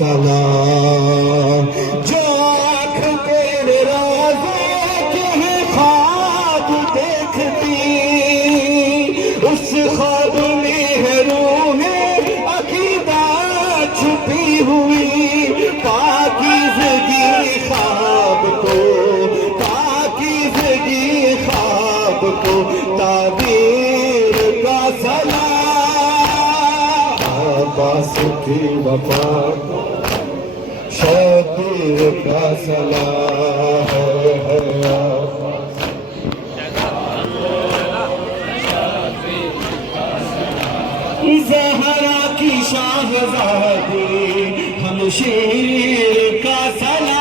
सलाम। जो आँख तेरे रोज़े के ख्वाब देखती, उस ख्वाब में है रूहे अकीदा छुपी हुई। पाकीज़गी ख्वाब को, पाकीज़गी ख्वाब को ताबीर का सलाम। अब्बास की वफा शबीर का सलाम है। ज़हरा की शाहज़ादी हमशीर का सलाम।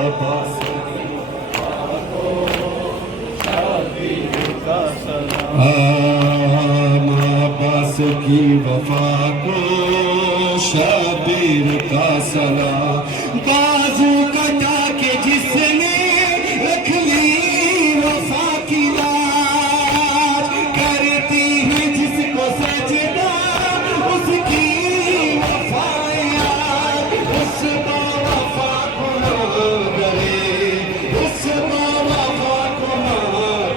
अब्बास अब्बास की वफा को शबीर का सलाम। बाजू कटा के जिसने रख ली वफा की लाज, करती है जिसको सजदा उसकी वफा याद। उस वफा को ना डरे, उस वफा को ना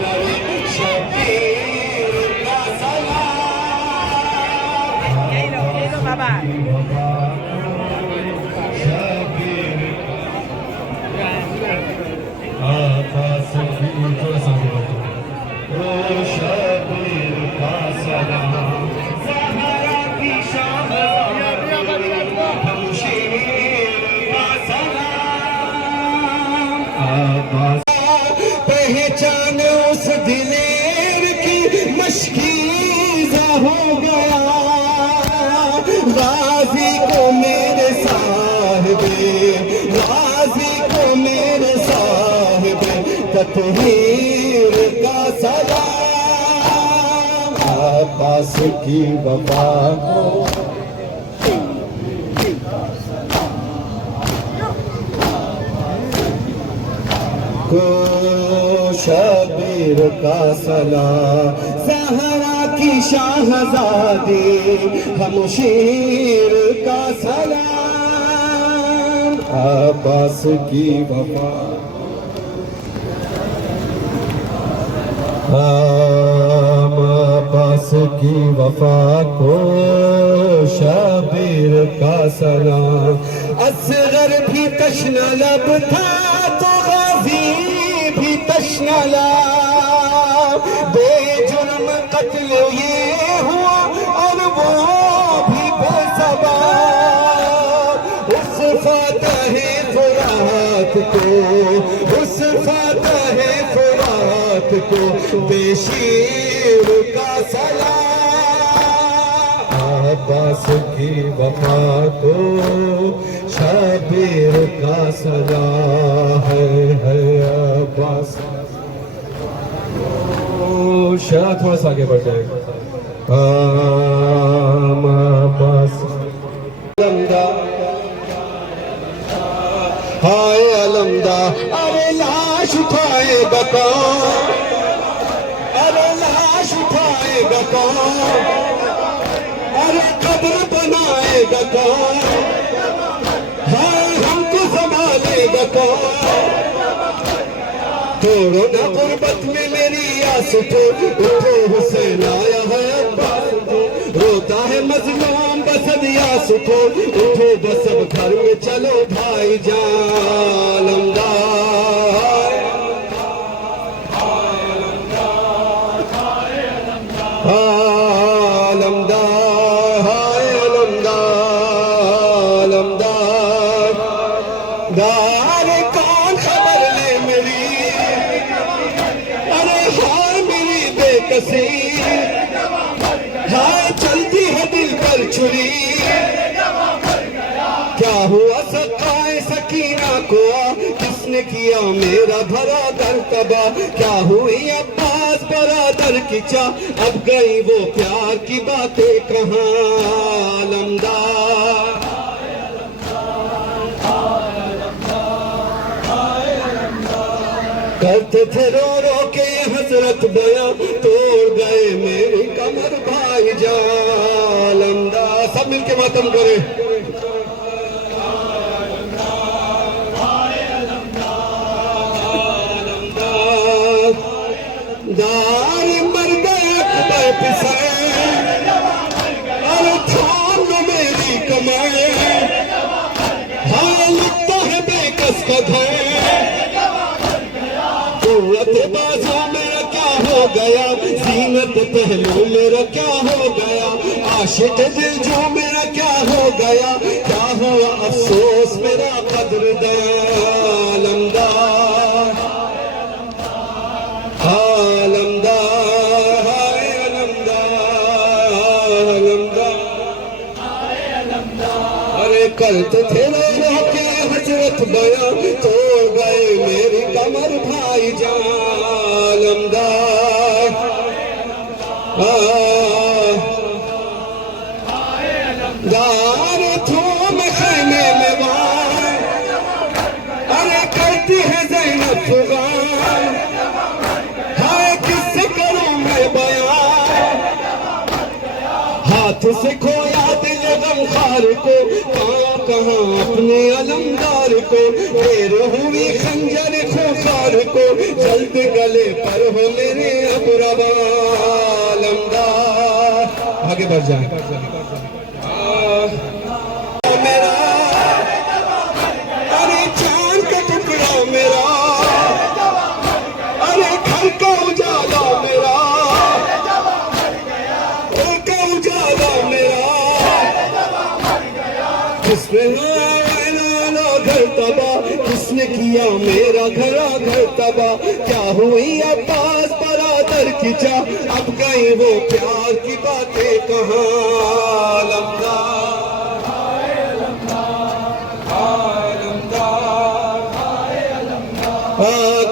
डरे, शबीर का सलाम। बाबा शबीर का सलाम। ज़हरा की शाहज़ादी हमशीर का सलाम। अब्बास पहचान उस दिलेर की मशकीज़ा हो गया। गाज़ी को मेरे साहिबे, गाज़ी को मेरे साहिबे तत्हीर का सलाम। अब्बास की वफा को शबीर का सलाम। ज़हरा की शाहज़ादी हमशीर का सलाम। अब्बास की वफा अब्बास की वफा को शबीर का सलाम। असगर भी तश्ना लब था तो गाज़ी भी तश्ना लब। बेजुर्म कत्ल ये हुआ और वो भी बेसबाब। उस फ़ातह फ़ुरात को, उस फ़ातह फ़ुरात को बेशीर का सलाम। अब्बास की वफा को शबीर का सलाम है अब्बास। शायद थोड़ा सा आगे बढ़ जाएगा। अब्बास अलमदा, हाय अलमदा। अरे लाश उठाएगा कौन, अरे लाश उठाएगा कौन, अरे कब्र बनाएगा कौन, हाय हमको संभालेगा कौन। तोड़ो ना गुर्बत में मेरी आस को, उठो हुसैन आया है अब्बास को। रोता है मजलूम बसद यास को, उठो बस अब घर में चलो भाई जान। अलमदार अलमदार अलमदार दार कौन खबर ले मेरी, अरे हाय मेरी बेकसी, हाय चलती है दिल पर छुरी। क्या हुआ सकाए सकीना को, किसने किया मेरा भरा दर तबा। क्या हुई अब्बास बरादर की चाह, अब गई वो प्यार की बातें कहाँ। अलमदार करते थे रो रो के हसरत बयां, तोड़ गए मेरी कमर भाई जान। अलमदार सब मिलके मातम करे। उसका घर, कुव्वत बाजू मेरा क्या हो गया, जीनत पहलू मेरा क्या हो गया, आशिक दिल जो मेरा क्या हो गया, क्या हुआ अफसोस मेरा कदरदान अलमदार अलमदार अलमदार। अरे कल तो थे लोगों के हजरत बयां, तोड़ गए मेरी कमर भाई जान अलमदार दार थूम खैमे में वार, अरे करती है ज़ैनब फुगार, हाय किससे करूं मैं बयान, हाथ से खोया दिल गमखार को, कहाँ कहाँ अपने अलमदार को, ढेर हुई खंजर खूंखार को, जल्द गले पर हो मेरे अब रवा अलमदार। आगे बढ़ जाए मेरा, अरे चांद का टुकड़ा मेरा, अरे घर का उजाला मेरा, घर का उजाला मेरा, किसने घर तबाह, किसने किया मेरा घर तबाह, क्या हुई अब्बास बरादर की जा, अब गई वो प्यार की बातें कहाँ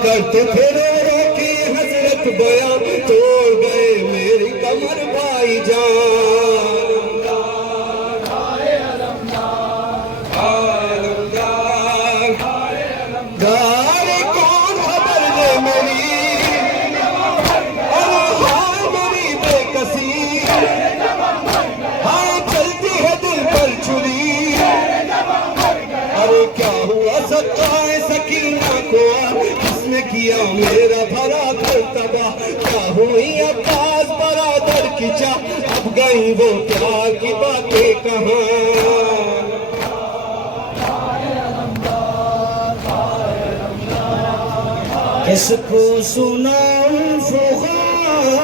करते थे रो की हजरत बयां, तोड़ गए मेरी कमर भाई जान अलमदार। कौन खबर दे मेरी, अरे हाय मेरी बेकसी, हाय चलती है दिल पर छुरी, अरे क्या हुआ सच्चाई सकीना को, किसने किया मेरा भरा घर तबाह, क्या हुई अब्बास बरादर की चाह, अब गई वो प्यार की बातें कहाँ। किसको सुनाऊं फुगार,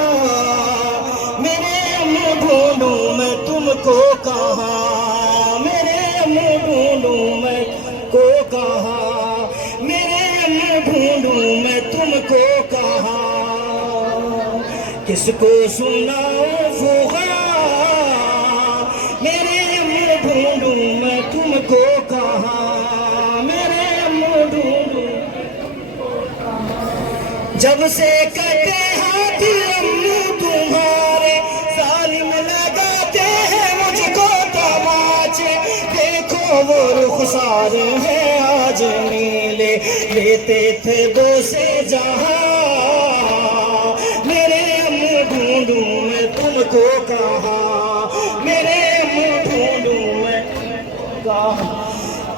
मेरे मुँह ढूंढूं मैं तुमको कहाँ, मेरे मुँह ढूंढूं मैं को कहाँ, मेरे मुँह ढूंढूं मैं तुमको कहाँ, किसको सुनाऊं फुगार, मेरे मुँह ढूंढूं मैं तुमको कहाँ, मेरे मुँह ढूंढूं। जब से कटे हाथ अम्मू तुम्हारे, जालिम लगाते हैं मुझको तमाचे, देखो वो रुखसार है आज नीले, लेते थे दो से जहां, मेरे मुँह ढूंढूं मैं तुमको कहाँ, मेरे मुँह ढूंढूं मैं कहाँ,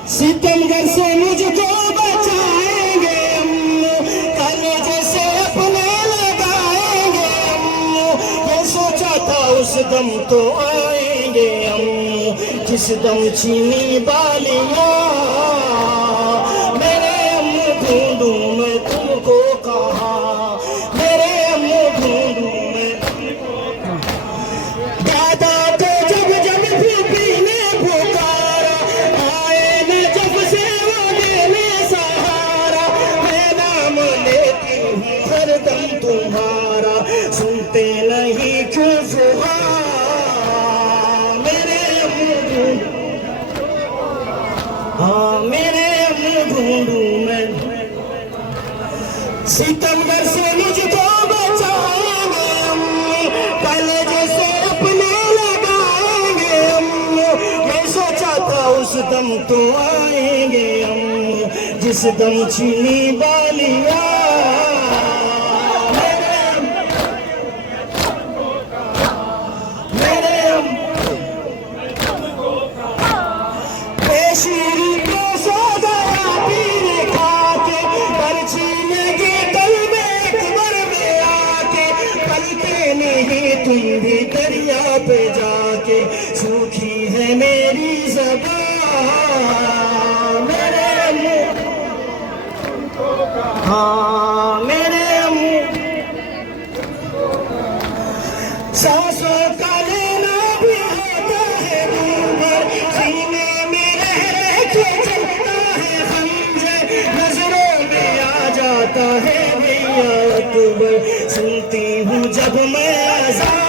सितमगर से मुझको बचाएंगे अम्मू, कलेजे से अपने लगाएंगे अम्मू, ये सोचा था उस दम तो आएंगे अम्मू, जिस दम चीनी बालियां, मेरे मुँह ढूंढूं मैं तुमको कहाँ, मेरे मुँह ढूंढूं मैं तुमको कहाँ। दादा को जब जब फूफी ने पुकारा, आए न जब से वो देने सहारा, मैं नाम लेती हूँ हरदम तुम्हारा, सुनते नहीं क्यों फुहार, मेरे मुँह ढूंढूं, हाँ मेरे मुँह ढूंढूं मैं, सितमगर से मुझको बचाएंगे अम्मू, कलेजे से अपने लगाएंगे अम्मू, मैं सोचा था उस दम तो आएंगे अम्मू, जिस दम चीनी बालियां, बेशीरी को सो गया पीर खाके, पर्ची लगे कल में अकबर में आके, पलते नहीं तुम भी दरिया पे जाके, सूखी है मेरी ज़बान, मेरे मुँह सुनती हूँ जब मैं अज़ान।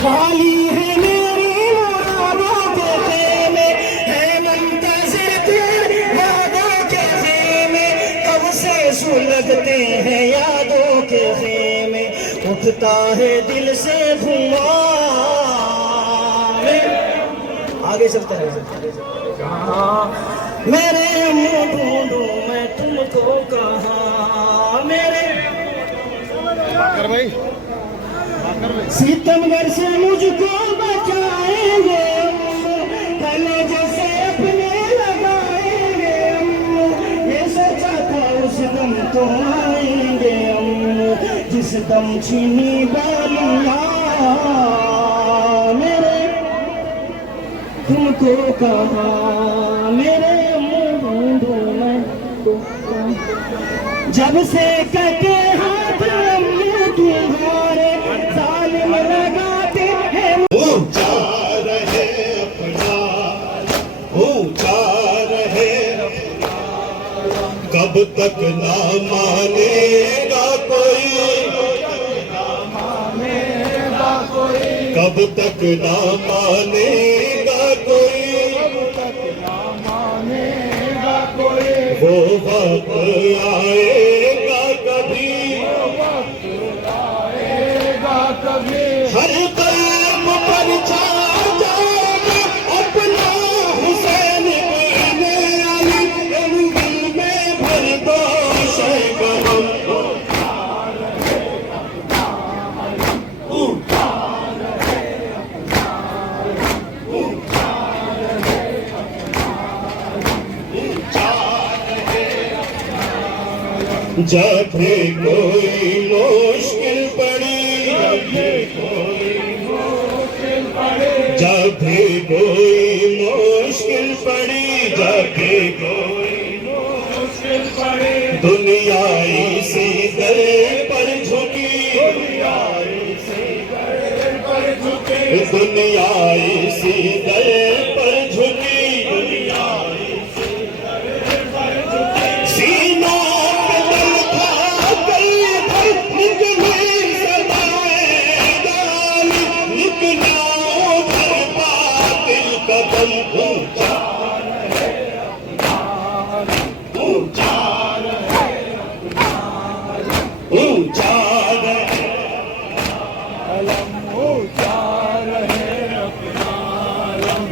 खाली है मेरी मुरादों के खेमे, है मुंतज़िर तेरे वादों के खेमे, कब से सुलगते हैं यादों के खेमे, उठता है दिल से धुआं। आगे चलता है मेरे मुँह ढूंढूं मैं तुमको कहाँ, मेरे सितमगर से मुझको बचाएंगे, गले जैसे अपने लगाएंगे। ये सोचा था उस दम तो आएंगे जिस दम छीनी बालियां। मेरे तुमको कहाँ, मेरे मुँह ढूंढूं मैं तुमको, जब से कटे हाथ तुम्हारे जालिम लगाते हैं। ऊंचा रहे अपना, ऊंचा रहे अपना, कब तक ना मानेगा कोई, कब तक ना मानेगा कोई, वो वक्त आएगा कभी, हर कदम पर छा जाएगा अपना हुसैन इब्ने अली, दिल में भर दो शैक़ हम। जब भी कोई मुश्किल पड़ी, जब भी कोई मुश्किल पड़ी, जब भी कोई मुश्किल पड़ी, जब भी कोई मुश्किल पड़ी, दुनिया इसी दर पर झुकी, दुनिया इसी दर पर झुकी, दुनिया इसी दर पर झुकी, दुनिया इसी दर पर झुकी। सीना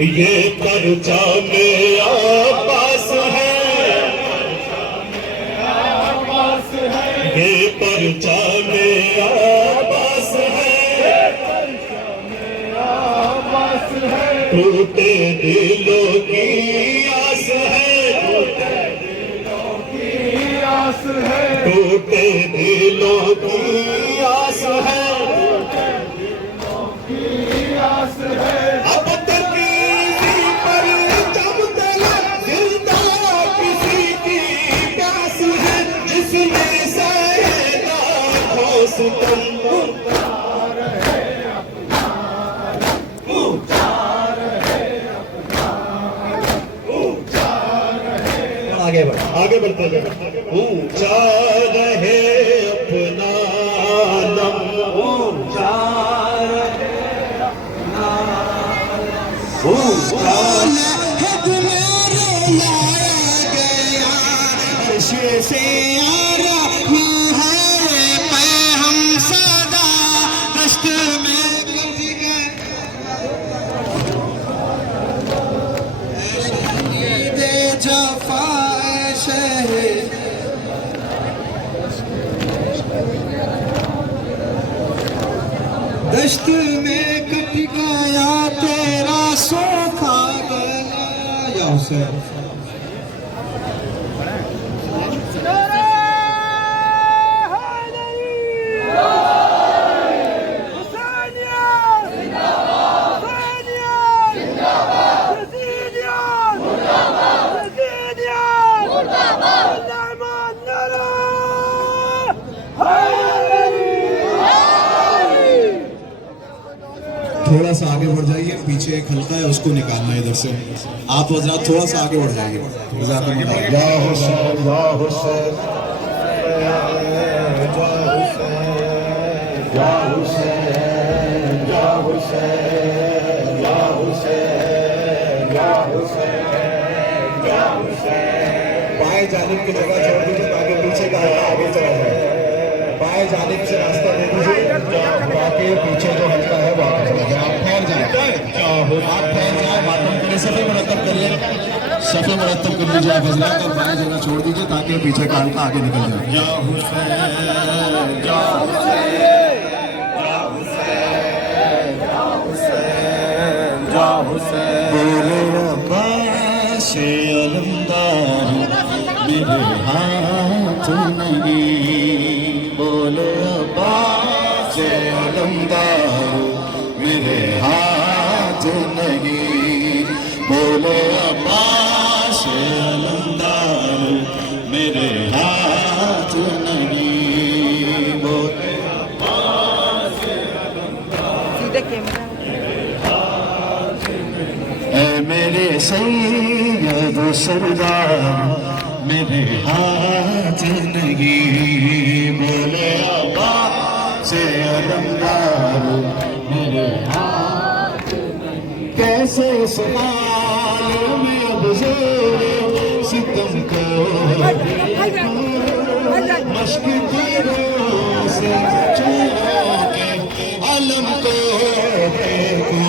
ये पर्चा मेरा पास है, ये पर्चा मेरा पास है, टूटे दिलों की आस है, टूटे दिलों की आस है, टूटे दिलों की आस है, अब तक पर जब तलक जिंदा किसी की प्यास है, जिसमें सैदा ठोस तुम आगे बढ़ते हैं। ऊंचा रहे अपना दम, ऊंचा रहे अपना, ऊंचा है तुम्हारे लाया गया अर्श से यारा, मुहारे पे हम सदा कष्ट में कभी गए, दे जफा दश्त में कट गया तेरा सोखा गला, या हुसैन थोड़ा सा आगे बढ़ जाइए, पीछे एक हल्का है उसको निकालना है इधर से। आप हजरात थोड़ा सा आगे बढ़ जाइए। जज़ाकल्लाह। या हुसैन या हुसैन या हुसैन या हुसैन या हुसैन या हुसैन या हुसैन या हुसैन। बाएं जानिब की जगह छोड़ दीजिए ताकि पीछे का आगे चला जाए। बाएं जानिब से रास्ता दे दीजिए ताकि पीछे जो हल्का है वो आगे चला जाए। आप ठहर जाए, आप ठहर जाए, मातम के लिए सफ़े मुरतब कर लें, सफ़े मुरतब कर लीजिए आप हज़रात, और बाएं जगह छोड़ दीजिए ताकि पीछे का हल्का आगे निकल जाए। या हुसैन या हुसैन या हुसैन या हुसैन या हुसैन। बोले अब्बास अलमदार मेरे हाथ नहीं, बोले अब्बास अलमदार मेरे हाथ नहीं, बोले अब्बास अलमदार मेरे हाथ नहीं, बोले अब्बास ऐ मेरे सैयद सरदार मेरे हाथ नहीं, बोले अब्बास अलमदार मेरे हाथ नहीं। कैसे इस हाल में अब ज़ोर सितम को मश्क तीरों से चूरों के अलम को देखो,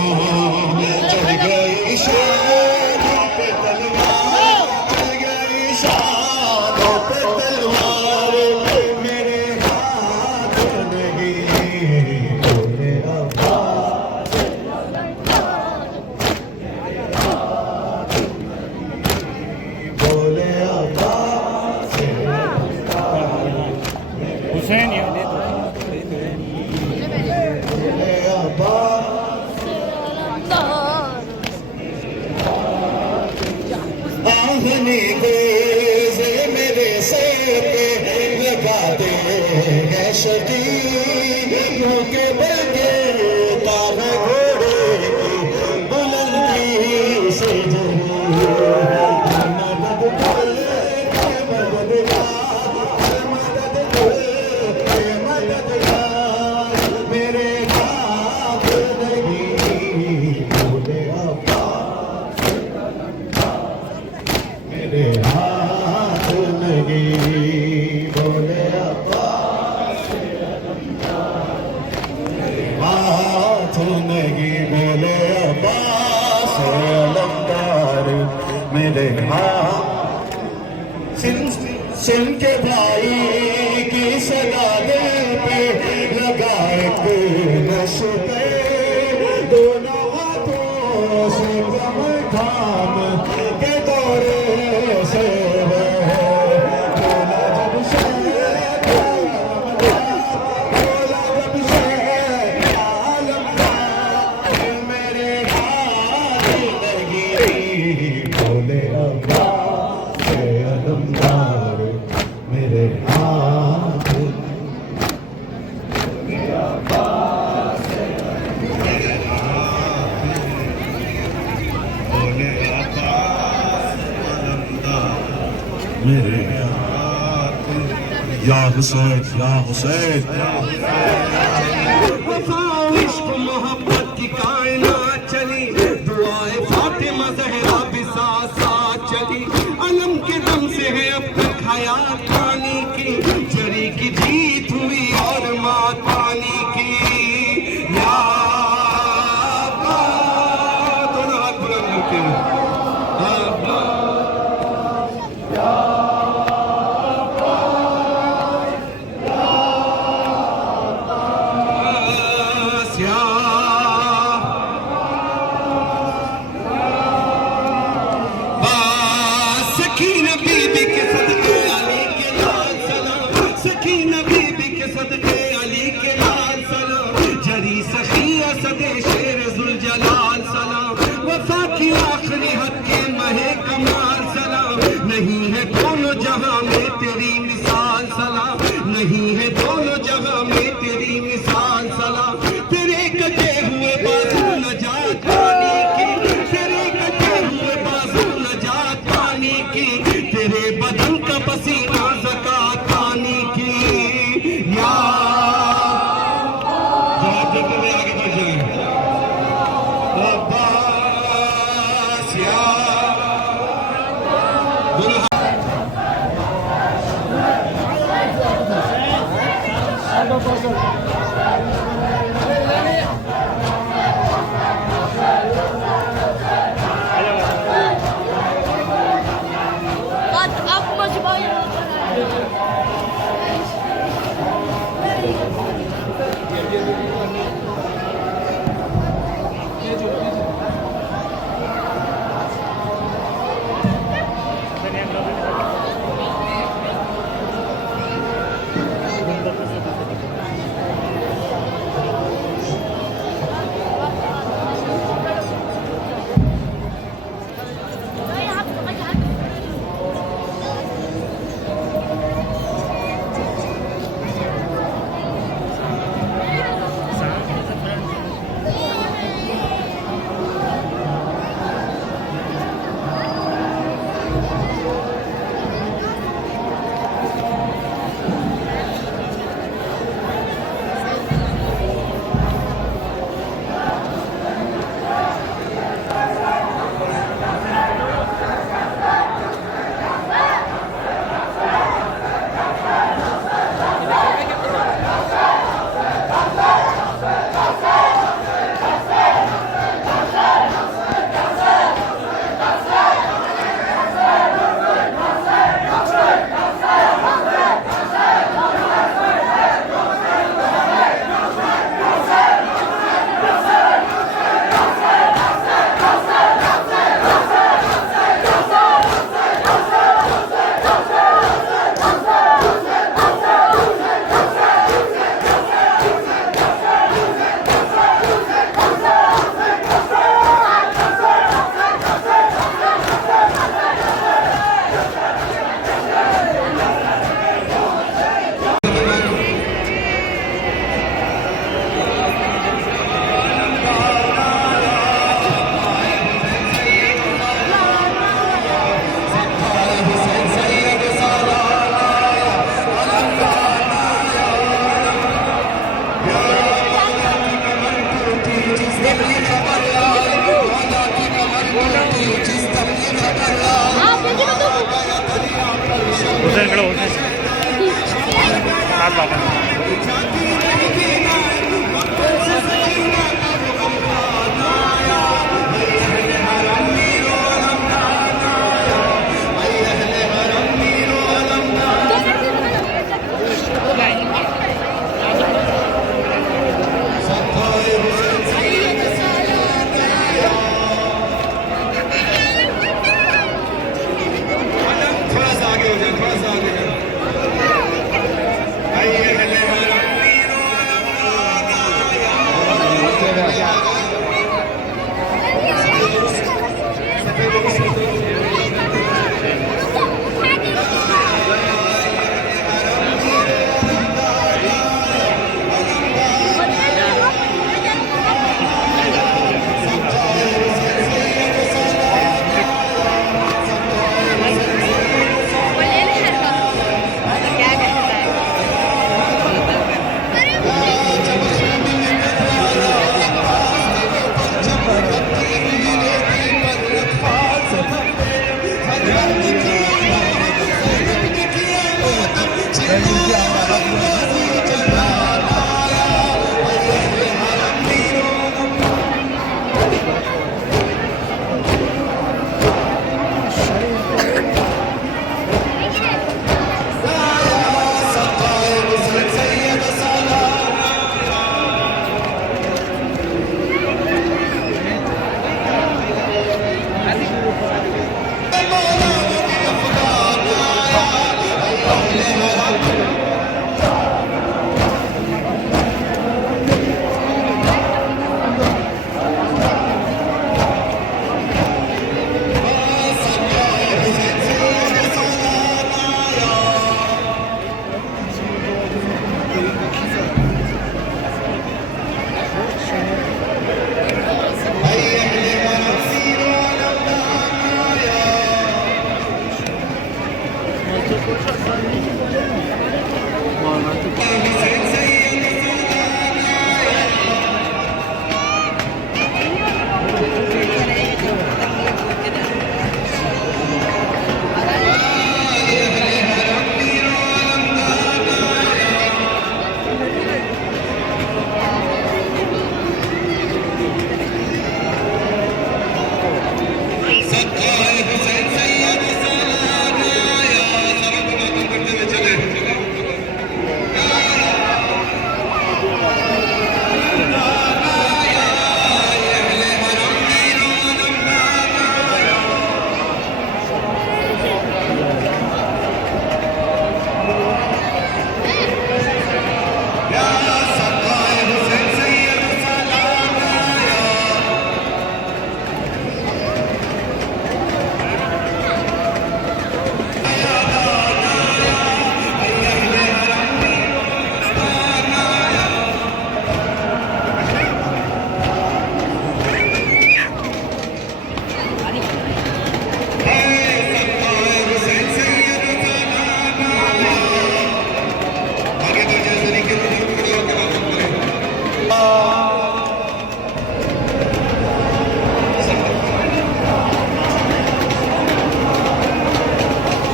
चढ़ गई शानों पे तलवार, चढ़ गई शानों पे तलवार, मेरे हाथ नहीं, बोले अब्बास बोले अब्बास हुसैन ये दे दो। बोले अब्बास। आहनी गोज़े मेरे सर पे लगाते हैं शती, के बल के तार घोड़े की बुलंदी से मदद कर, मदद कर, मदद कर, मदद कर, मेरे हाथ नहीं, बोले अब्बास मेरे हाथ नहीं, बोले अब्बास हाथ नहीं, बोले अब्बास अलमदार मेरे हाथ। सिंध के भाई की सगादे पे लगाए नशे, दोनों हाथों से कमर थाम के दौरे से बोला जब से, बोला जब से आलमदार मेरे हाथ नहीं, बोले अब्बास अलमदार मेरे हाथ मेरे या हुसैन या हुसैन। इश्क मोहब्बत की कायनात चली, दुआए फातिमा ज़हरा भी साथ साथ चली, अलम के दम से है अब तक हयात पानी की, जरी की जीत हुई और मात पानी की। या अब्बास, दोनों हाथ बुलंद करके हाथ जोड़ते हुए आगे बढ़ जाएं। अब्बास या दोनों आप मजबूर हुसैन खड़ा हुसैन हाथ वापस थोड़ा सा आगे हो जाए, थोड़ा सा आगे हो जाए।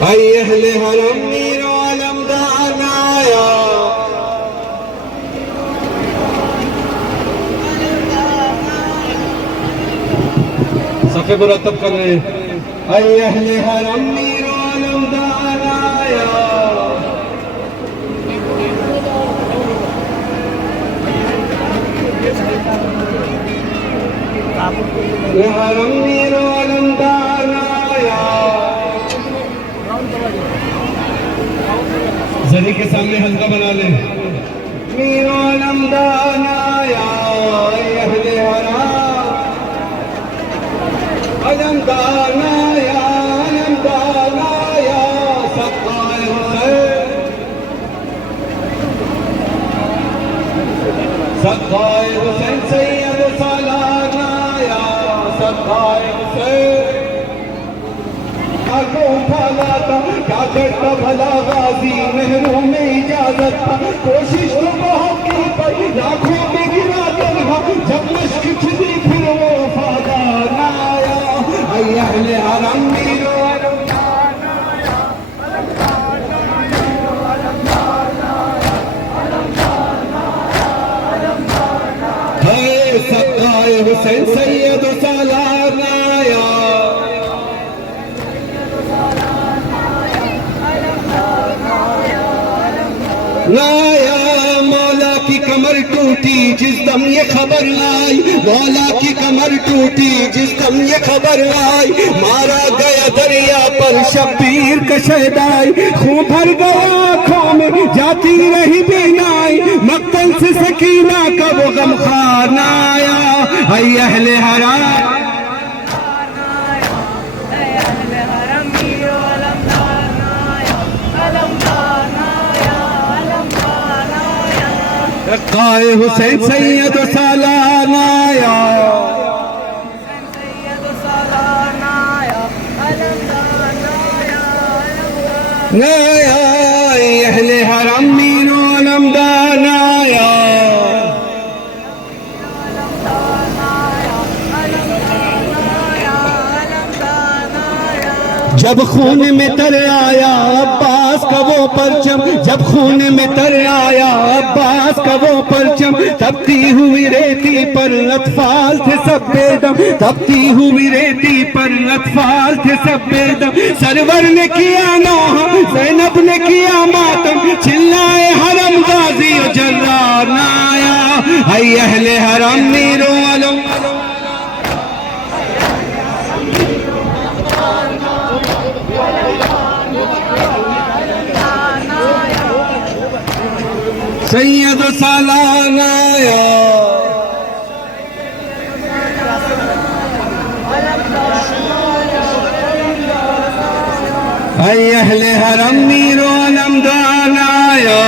ऐ अहले हरम मीरो अलमदान आया। सफ़े मुरतब कर रहे हैं। ऐ अहले हरम मीरो अलमदान आया। हरम मीरो अलमदान आया। जरी के सामने हल्का बना ले। मीरो अलमदान आया। अहले हरम अलमदान आया। अलमदान आया। सक़ाए हुसैन सक़ाए हुसैन सैयद सालान आया। सक़ाए हुसैन आगों भाला था क्या करता भला गाजी महरों में इजाजत था कोशिश तो बहुत की पर लाखों में गिरा तन्हा जब मश्क छिदी फिर वो वफादार ना आया। ऐ अहले हरम मीरो अलमदान आया। सक़ाए हुसैन सैयद सालान आया। लाया मौला की कमर टूटी जिस दम ये खबर लाई। मौला की कमर टूटी जिस दम ये खबर आई। मारा गया दरिया पर शब्बीर का शहदाई। खून भर गया आँखों में जाती रही बीनाई। मक्तल से सकीना का वो गमखार ना आया। ऐ अहले हरम सक़ाए हुसैन सैयद सालान आया। नया अहले हरम मीरो अलमदान आया। जब खून में तर आया अब्बास का वो परचम। जब खून में तर आया अब्बास का वो परचम। तपती हुई रेती पर अतफाल थे सब बेदम। तपती हुई रेती पर अतफाल थे सब बेदम। सरवर ने किया नौहा ज़ैनब ने किया मातम। चिल्लाए हरम गाजी और जर्रार ना आया। ऐ अहले हरम मीरो अलम सैयद सालान आया। ऐ अहले हरम मीरो अलमदान आया।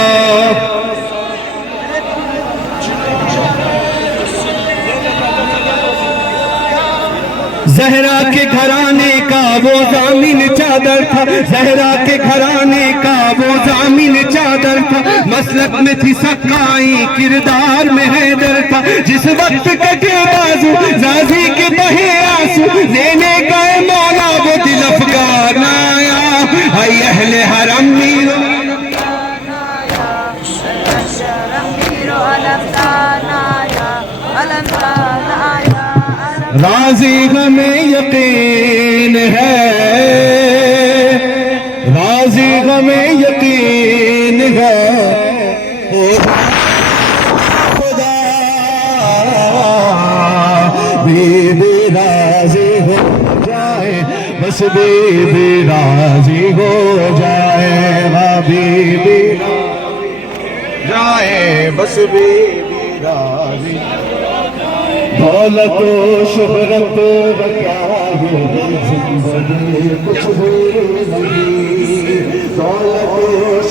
ज़हरा के घराने का वो ज़ामिन चादर था। ज़हरा के घराने का वो ज़ामिन चादर था। मसलक में थी सकाई किरदार में हैदर था। जिस वक्त कटे बाजू गाजी के बहे आंसू लेने गए मौला वो दिल अफगान आया। ऐ अहले हरम मीरो राज़ी हमें यकीन है। राज़ी हमें यकीन है। खुदा बीबी राज़ी हो जाए बस बीबी राज़ी हो जाए। बीबी जाए बस बीबी राज़ी। दौलत शोहरत क्या है जिंदगी कुछ भी नहीं। दौलत